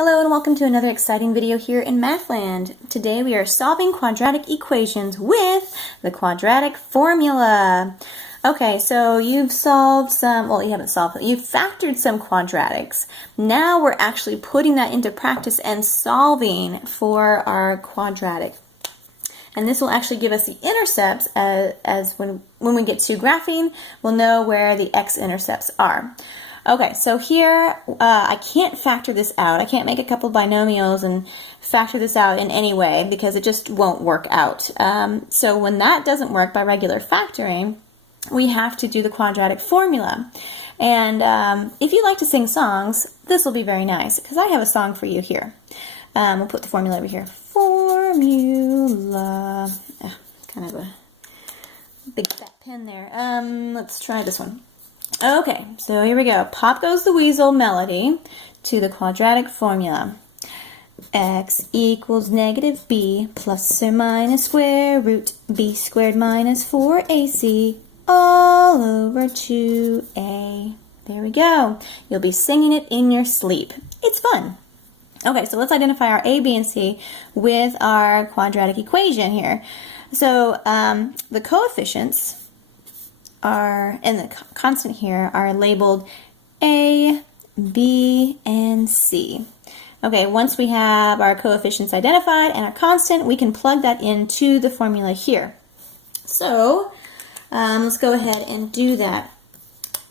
Hello and welcome to another exciting video here in Mathland. Today we are solving quadratic equations with the quadratic formula. Okay, so you've solved some, well, you haven't solved it, you've factored some quadratics. Now we're actually putting that into practice and solving for our quadratic. And this will actually give us the intercepts as when we get to graphing, we'll know where the x-intercepts are. Okay, so here I can't factor this out. I can't make a couple binomials and factor this out in any way because it just won't work out. So when that doesn't work by regular factoring, we have to do the quadratic formula. And if you like to sing songs, this will be very nice because I have a song for you here. We'll put the formula over here. Formula. Kind of a big fat pen there. Let's try this one. Okay, so here we go. Pop goes the weasel melody to the quadratic formula. X equals negative b plus or minus square root b squared minus 4ac all over 2a. There we go. You'll be singing it in your sleep. It's fun. Okay, so let's identify our a, b, and c with our quadratic equation here. So the coefficients are, and the constant here, are labeled A, B, and C. Okay, once we have our coefficients identified and our constant, we can plug that into the formula here. So let's go ahead and do that.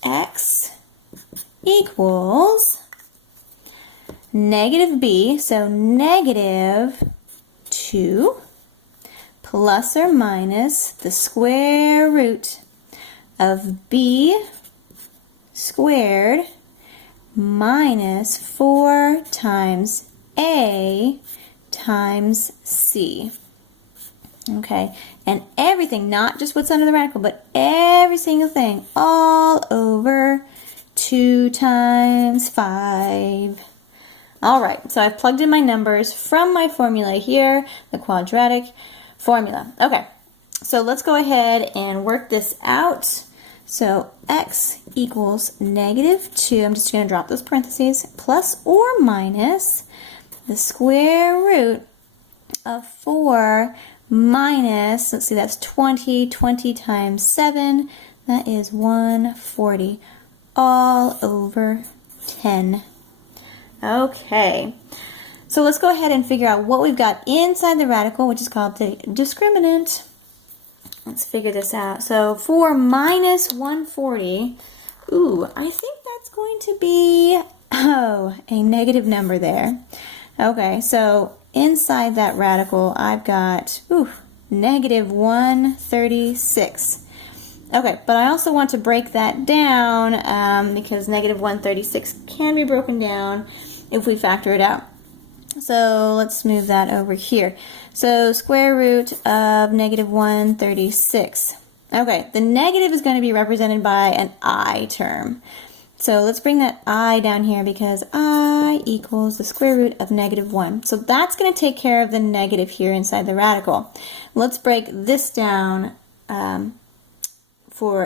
X equals negative B, so negative 2 plus or minus the square root of b squared minus 4 times a times c. Okay, and everything, not just what's under the radical, but every single thing, all over 2 times 5. All right, so I've plugged in my numbers from my formula here, the quadratic formula. Okay, so let's go ahead and work this out. So x equals negative 2, I'm just going to drop those parentheses, plus or minus the square root of 4 minus, let's see, that's 20, 20 times 7, that is 140, all over 10. Okay, so let's go ahead and figure out what we've got inside the radical, which is called the discriminant. Let's figure this out. So 4 minus 140, ooh, I think that's going to be, a negative number there. Okay, so inside that radical, I've got, negative 136. Okay, but I also want to break that down because negative 136 can be broken down if we factor it out. So let's move that over here. So square root of negative 136. Okay, the negative is going to be represented by an I term. So let's bring that I down here because I equals the square root of negative 1. So that's going to take care of the negative here inside the radical. Let's break this down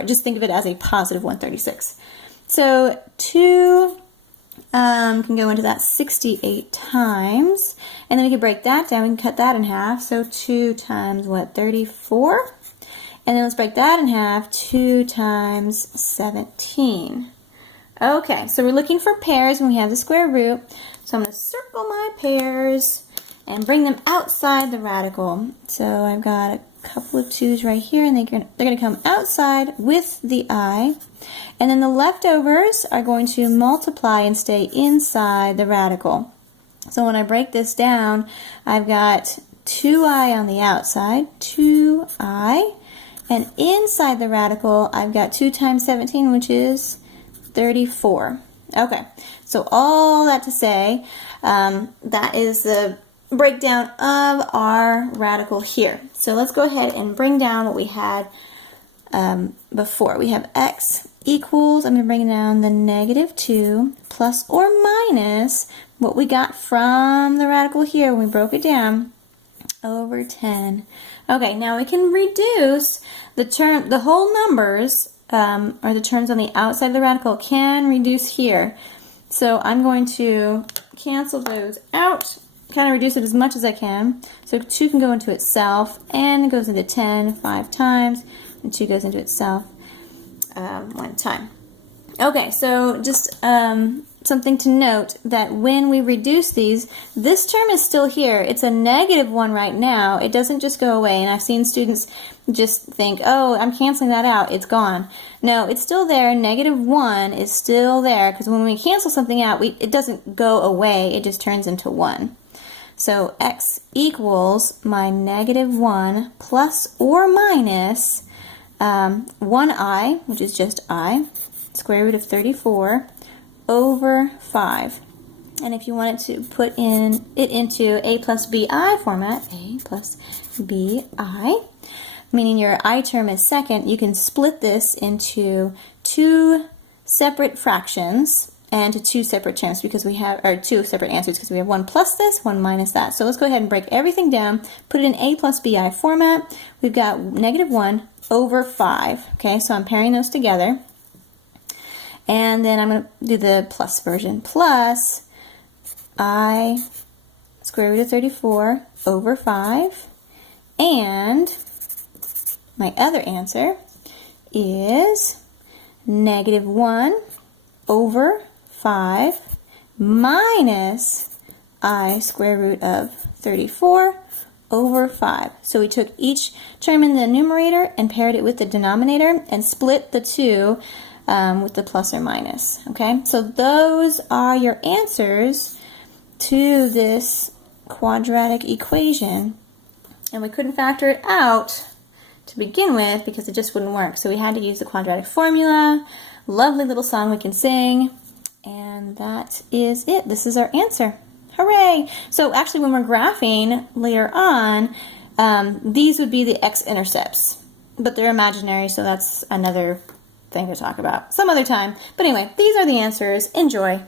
just think of it as a positive 136. So 2 can go into that 68 times, and then we can break that down, we can cut that in half, so 2 times what, 34? And then let's break that in half, 2 times 17. Okay, so we're looking for pairs when we have the square root, so I'm going to circle my pairs and bring them outside the radical. So I've got a couple of 2's right here, and they're going to come outside with the I. And then the leftovers are going to multiply and stay inside the radical. So when I break this down, I've got 2i on the outside, 2i, and inside the radical, I've got 2 times 17, which is 34. Okay, so all that to say, that is the breakdown of our radical here. So let's go ahead and bring down what we had before. We have x equals, I'm going to bring down the negative 2 plus or minus what we got from the radical here when we broke it down over 10. Okay, now we can reduce the whole numbers, or the terms on the outside of the radical can reduce here. So I'm going to cancel those out, kind of reduce it as much as I can. So 2 can go into itself, and it goes into 10 5 times, and 2 goes into itself 1 time. Okay, so just something to note, that when we reduce these, this term is still here. It's a -1 right now. It doesn't just go away, and I've seen students just think, oh, I'm canceling that out, it's gone. No, it's still there. -1 is still there, because when we cancel something out, it doesn't go away, it just turns into 1. So x equals my -1 plus or minus 1i, which is just I, square root of 34 over 5. And if you wanted to put it into a plus bi format, a plus bi, meaning your I term is second, you can split this into 2 separate fractions and to 2 separate terms, because we have, or 2 separate answers, because we have 1 plus this, 1 minus that. So let's go ahead and break everything down, put it in a plus bi format. We've got -1 over 5. Okay, so I'm pairing those together. And then I'm going to do the plus version. Plus I square root of 34 over 5. And my other answer is -1 over 5 minus I square root of 34 over 5. So we took each term in the numerator and paired it with the denominator and split the 2 with the plus or minus. Okay, so those are your answers to this quadratic equation. And we couldn't factor it out to begin with because it just wouldn't work. So we had to use the quadratic formula. Lovely little song we can sing. And that is it. This is our answer. Hooray! So actually when we're graphing later on, these would be the x-intercepts. But they're imaginary, so that's another thing to talk about some other time. But anyway, these are the answers. Enjoy.